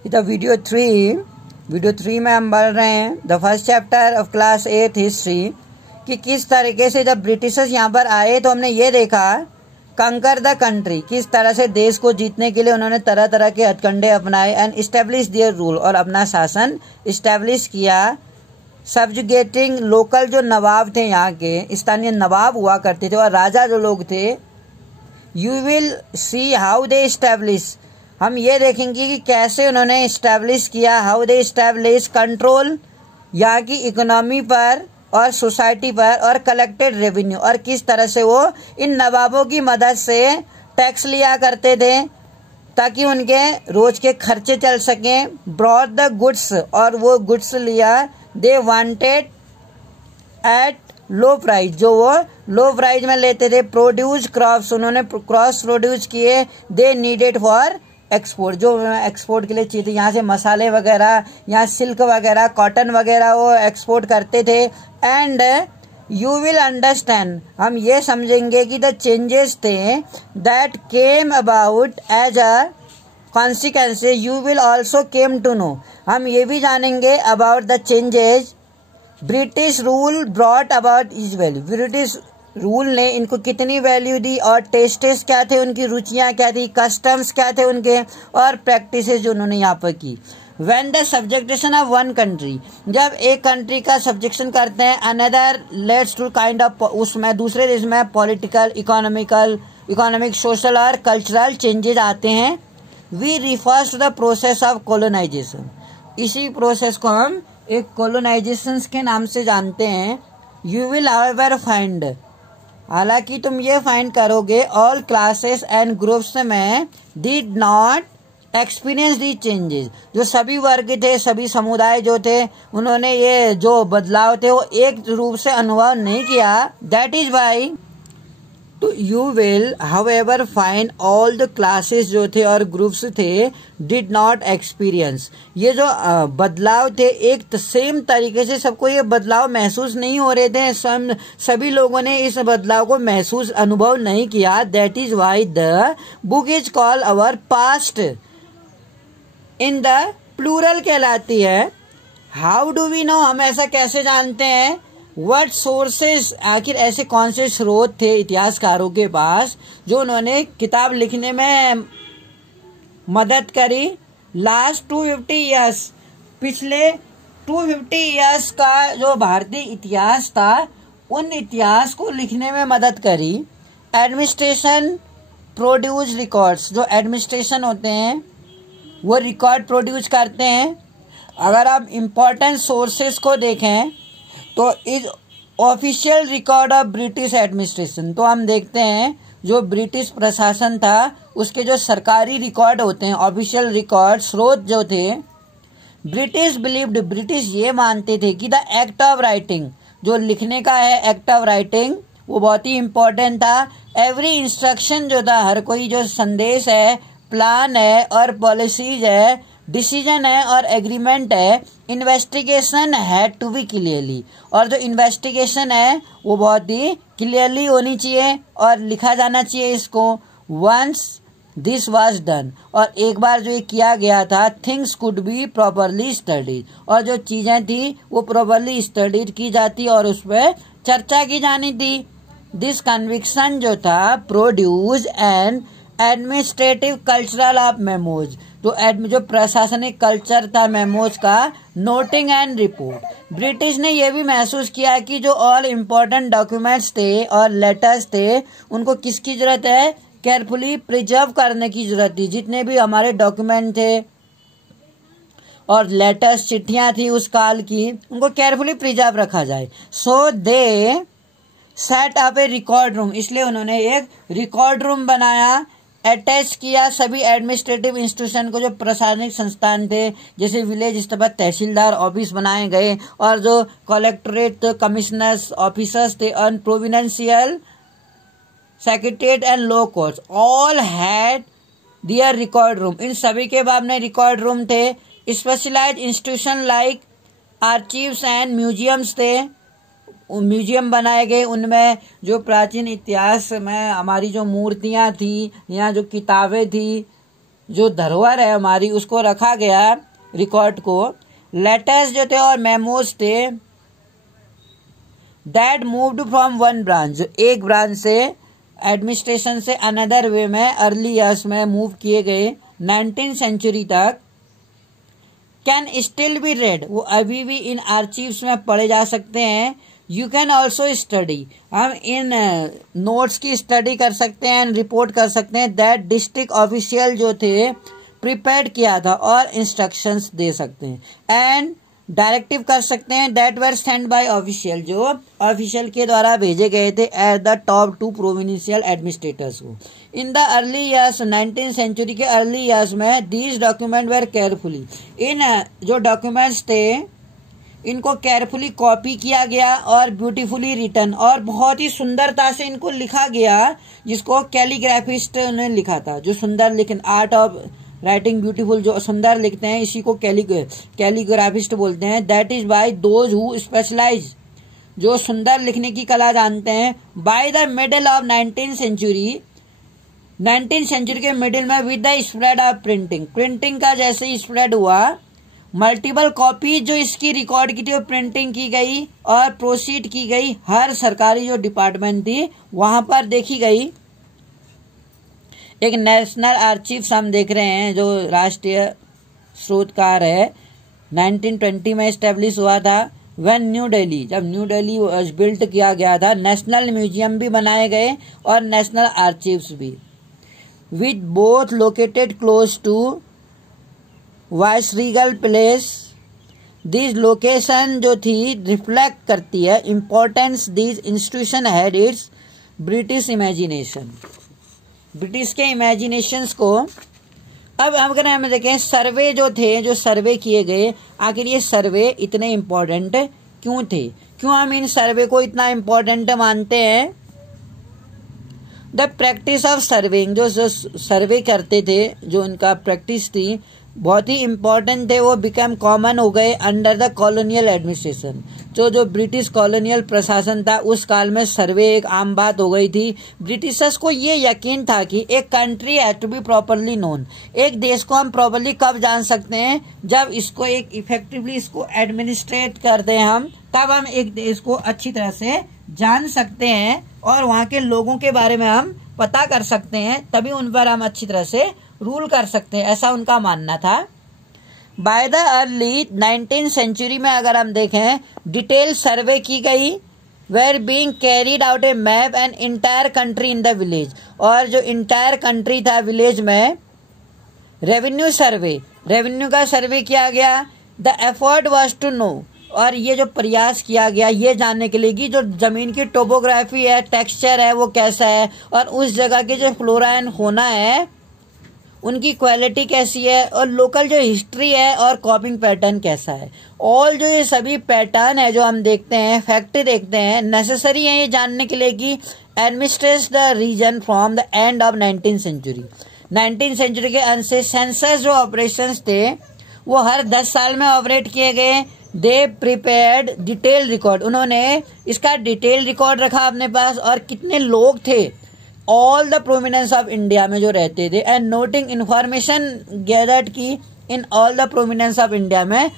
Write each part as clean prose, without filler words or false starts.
तो video three में हम पढ़ रहे हैं the first chapter of class 8 history कि किस तरीके से जब ब्रिटिशर्स यहाँ पर आए तो हमने ये देखा कंकर द कंट्री, किस तरह से देश को जीतने के लिए उन्होंने तरह तरह के हथकंडे अपनाए एंड इस्टेब्लिश देयर रूल, और अपना शासन इस्टेब्लिश किया। सबजुगेटिंग लोकल, जो नवाब थे यहाँ के स्थानीय नवाब हुआ करते थे और राजा जो लोग थे। You will see how they establish, हम ये देखेंगे कि कैसे उन्होंने इस्टेब्लिश किया। हाउ दे इस्टेब्लिश कंट्रोल यहाँ की इकोनॉमी पर और सोसाइटी पर और कलेक्टेड रेवेन्यू, और किस तरह से वो इन नवाबों की मदद से टैक्स लिया करते थे ताकि उनके रोज के खर्चे चल सकें। ब्रॉड द गुड्स, और वो गुड्स लिया। They wanted at low price, जो वो लो प्राइस में लेते थे। प्रोड्यूस क्रॉप्स, उन्होंने क्रॉप्स प्रोड्यूस किए। दे नीडेड फॉर एक्सपोर्ट, जो एक्सपोर्ट के लिए चाहिए, यहाँ से मसाले वगैरह, यहाँ सिल्क वगैरह, कॉटन वगैरह वो एक्सपोर्ट करते थे। एंड यू विल अंडरस्टैंड, हम ये समझेंगे कि द चेंजेस थे that came about as a consequence. You will also came to know, हम ये भी जानेंगे about the changes British rule brought about is value, British rule ने इनको कितनी वैल्यू दी और टेस्टेस क्या थे, उनकी रुचियां क्या थी, कस्टम्स क्या थे उनके, और प्रैक्टिसेस जो उन्होंने यहाँ पर की। When the subjection of one country, जब एक कंट्री का सब्जेक्शन करते हैं another lets to kind of, उसमें दूसरे देश में पॉलिटिकल, इकोनॉमिक, सोशल और कल्चरल चेंजेस आते हैं। We refers to the process of colonisation, इसी प्रोसेस को हम एक कोलोनाइजेशन के नाम से जानते हैं। यू विल हाउएवर फाइंड, हालांकि तुम ये फाइंड करोगे ऑल क्लासेस एंड ग्रुप्स में did not experience the changes, जो सभी वर्ग थे, सभी समुदाय जो थे, उन्होंने ये जो बदलाव थे वो एक रूप से अनुभव नहीं किया। दैट इज वाई तो you will however find all the classes जो थे और ग्रुप्स थे डिड नॉट एक्सपीरियंस, ये जो बदलाव थे एक सेम तरीके से सबको ये बदलाव महसूस नहीं हो रहे थे, सभी लोगों ने इस बदलाव को महसूस अनुभव नहीं किया। That is why the book is called our past in the plural कहलाती है। हाउ डू वी नो, हम ऐसा कैसे जानते हैं। व्हाट सोर्सेस, आखिर ऐसे कौन से स्रोत थे इतिहासकारों के पास जो उन्होंने किताब लिखने में मदद करी। लास्ट 250 ईयर्स, पिछले 250 ईयर्स का जो भारतीय इतिहास था उन इतिहास को लिखने में मदद करी। एडमिनिस्ट्रेशन प्रोड्यूस रिकॉर्ड्स, जो एडमिनिस्ट्रेशन होते हैं वो रिकॉर्ड प्रोड्यूस करते हैं। अगर आप इम्पोर्टेंट सोर्सेस को देखें तो is official record of British administration, तो हम देखते हैं जो ब्रिटिश प्रशासन था उसके जो सरकारी रिकॉर्ड होते हैं, ऑफिशियल रिकॉर्ड, स्रोत जो थे। ब्रिटिश बिलीव्ड, ब्रिटिश ये मानते थे कि द एक्ट ऑफ राइटिंग, जो लिखने का है एक्ट ऑफ राइटिंग, वो बहुत ही इम्पोर्टेंट था। एवरी इंस्ट्रक्शन जो था, हर कोई जो संदेश है, प्लान है और पॉलिसीज है, डिसीजन है और एग्रीमेंट है, investigation had to be clearly, और जो इन्वेस्टिगेशन है वो बहुत ही क्लियरली होनी चाहिए और लिखा जाना चाहिए इसको। वंस दिस वाज डन, और एक बार जो ये किया गया था, things could be properly studied, और जो चीजें थी वो प्रॉपरली स्टडीड की जाती और उस पर चर्चा की जानी थी। दिस कन्विक्शन जो था produce and administrative cultural of memos, जो प्रशासनिक कल्चर था मेमोज का, नोटिंग एंड रिपोर्ट। ब्रिटिश ने यह भी महसूस किया कि जो ऑल इम्पोर्टेंट डॉक्यूमेंट्स थे और लेटर्स थे उनको किसकी जरूरत है, केयरफुली प्रिजर्व करने की जरूरत थी। जितने भी हमारे डॉक्यूमेंट थे और लेटर्स, चिट्ठियां थी उस काल की, उनको केयरफुली प्रिजर्व रखा जाए। सो दे सेट अप ए रिकॉर्ड रूम, इसलिए उन्होंने एक रिकॉर्ड रूम बनाया, अटैच किया सभी एडमिनिस्ट्रेटिव इंस्टीट्यूशन को, जो प्रशासनिक संस्थान थे, जैसे विलेज स्तर पर तहसीलदार ऑफिस बनाए गए और जो कलेक्टरेट, कमिश्नर्स ऑफिसर्स थे और providential secretariat and law courts, all had their record room, इन सभी के बाद में रिकॉर्ड रूम थे। Specialised institution like archives and museums थे, म्यूजियम बनाए गए, उनमें जो प्राचीन इतिहास में हमारी जो मूर्तियां थी या जो किताबें थी जो धरोहर है हमारी उसको रखा गया रिकॉर्ड को। लेटर्स जो थे और मेमोज थे that moved from one branch, जो एक ब्रांच से एडमिनिस्ट्रेशन से अनदर वे में अर्ली ईयर्स में मूव किए गए 19th सेंचुरी तक, कैन स्टिल बी रेड, वो अभी भी इन आर्चीव्स में पढ़े जा सकते हैं। यू कैन ऑल्सो स्टडी, हम इन नोट्स की स्टडी कर सकते हैं, रिपोर्ट कर सकते हैं दैट डिस्ट्रिक्ट ऑफिशियल जो थे प्रिपेयर किया था और इंस्ट्रक्शंस दे सकते हैं। एंड डायरेक्टिव कर सकते हैं that were send by official, जो ऑफिशियल के द्वारा भेजे गए थे at the top to provincial administrators को। In the early years 19th century के अर्ली ईयर्स में दीज डॉक्यूमेंट वेर केयरफुली, इन जो डॉक्यूमेंट्स थे इनको केयरफुली कॉपी किया गया और ब्यूटीफुली रिटन, और बहुत ही सुंदरता से इनको लिखा गया, जिसको कैलीग्राफिस्ट ने लिखा था, जो सुंदर लिखन आर्ट ऑफ राइटिंग ब्यूटीफुल, जो सुंदर लिखते हैं इसी को कैलीग्राफिस्ट बोलते हैं। That is by those who specialise, जो सुंदर लिखने की कला जानते हैं। By the middle of 19th century, 19th century के मिडिल में with the spread of printing, printing का जैसे ही स्प्रेड हुआ, मल्टीपल कॉपी जो इसकी रिकॉर्ड की थी वो प्रिंटिंग की गई और प्रोसीड की गई, हर सरकारी जो डिपार्टमेंट थी वहां पर देखी गई। एक नेशनल आर्चीव्स हम देख रहे हैं जो राष्ट्रीय स्रोतकार है, 1920 में एस्टेब्लिश हुआ था। व्हेन न्यू दिल्ली, जब न्यू दिल्ली बिल्ट किया गया था, नेशनल म्यूजियम भी बनाए गए और नेशनल आर्चीव्स भी, with both located close to viceregal palace. This location जो थी रिफ्लेक्ट करती है importance this institution had its British imagination, British के इमेजिनेशंस को। अब अगर हम देखें सर्वे जो थे, जो सर्वे किए गए, आखिर ये सर्वे इतने इम्पोर्टेंट क्यों थे, क्यों हम इन सर्वे को इतना इम्पोर्टेंट मानते हैं। द प्रैक्टिस ऑफ सर्वेइंग, जो सर्वे करते थे, जो उनका प्रैक्टिस थी बहुत ही इम्पोर्टेंट थे, वो बिकम कॉमन हो गए अंडर द कॉलोनियल एडमिनिस्ट्रेशन। जो ब्रिटिश कॉलोनियल प्रशासन था उस काल में सर्वे एक आम बात हो गई थी। ब्रिटिशर्स को ये यकीन था कि एक country has to be properly known, एक देश को हम प्रॉपरली कब जान सकते हैं, जब इसको एक इफेक्टिवली इसको एडमिनिस्ट्रेट करते हैं हम, तब हम एक देश को अच्छी तरह से जान सकते हैं और वहाँ के लोगों के बारे में हम पता कर सकते हैं, तभी उन पर हम अच्छी तरह से रूल कर सकते हैं, ऐसा उनका मानना था। By the early 19th century में अगर हम देखें, डिटेल सर्वे की गई, were being carried out a map and entire country in the village, और जो इंटायर कंट्री था विलेज में रेवेन्यू सर्वे, रेवेन्यू का सर्वे किया गया। The effort was to know, और ये जो प्रयास किया गया ये जानने के लिए कि जो जमीन की टोपोग्राफी है, टेक्सचर है, वो कैसा है, और उस जगह के जो फ्लोरा एंड फौना है उनकी क्वालिटी कैसी है, और लोकल जो हिस्ट्री है और क्रॉपिंग पैटर्न कैसा है। ऑल जो ये सभी पैटर्न है जो हम देखते हैं, फैक्ट देखते हैं, नेसेसरी है ये जानने के लिए कि administrate the region from the end of 19th century. 19th century के अंत से सेंसस जो ऑपरेशंस थे वो हर 10 साल में ऑपरेट किए गए। दे प्रिपेयर्ड डिटेल रिकॉर्ड, उन्होंने इसका डिटेल रिकॉर्ड रखा अपने पास, और कितने लोग थे all the provinces of India में जो रहते थे, एंड नोटिंग इंफॉर्मेशन गैदर्ड की in all the provinces of India में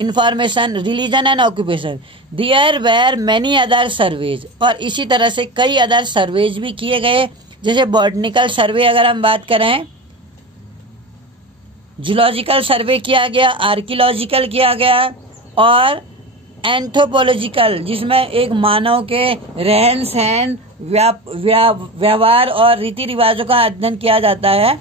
information, religion and occupation. There were many other surveys, और इसी तरह से कई अदर सर्वेज भी किए गए, जैसे बॉटनिकल सर्वे अगर हम बात करें, जियोलॉजिकल सर्वे किया गया, आर्कियोलॉजिकल किया गया, और एंथ्रोपोलॉजिकल जिसमें एक मानव के रहन सहन, व्यवहार और रीति रिवाजों का अध्ययन किया जाता है,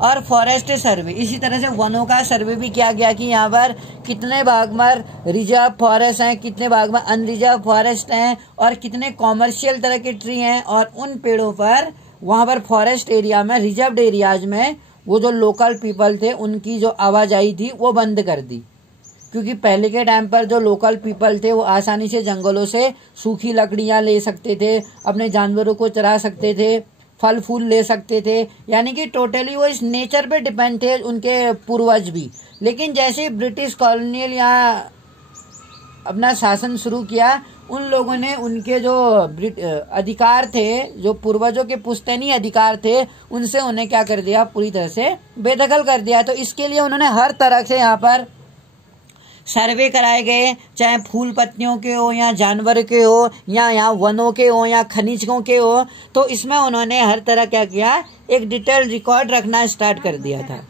और फॉरेस्ट सर्वे, इसी तरह से वनों का सर्वे भी किया गया कि यहाँ पर कितने भाग में रिजर्व फॉरेस्ट हैं, कितने भाग में अनरिजर्व फॉरेस्ट हैं, और कितने कॉमर्शियल तरह के ट्री हैं, और उन पेड़ों पर वहाँ पर फॉरेस्ट एरिया में, रिजर्व्ड एरियाज में वो जो लोकल पीपल थे उनकी जो आवाजाही थी वो बंद कर दी, क्योंकि पहले के टाइम पर जो लोकल पीपल थे वो आसानी से जंगलों से सूखी लकड़ियां ले सकते थे, अपने जानवरों को चरा सकते थे, फल फूल ले सकते थे, यानी कि टोटली वो इस नेचर पे डिपेंड थे उनके पूर्वज भी। लेकिन जैसे ब्रिटिश कॉलोनियल यहाँ अपना शासन शुरू किया, उन लोगों ने उनके जो अधिकार थे, जो पूर्वजों के पुश्तैनी अधिकार थे, उनसे उन्हें क्या कर दिया, पूरी तरह से बेदखल कर दिया। तो इसके लिए उन्होंने हर तरह से यहाँ पर सर्वे कराए गए, चाहे फूल पत्तियों के हो या जानवर के हो या यहाँ वनों के हो या खनिजों के हो। तो इसमें उन्होंने हर तरह क्या किया, एक डिटेल रिकॉर्ड रखना स्टार्ट कर दिया था।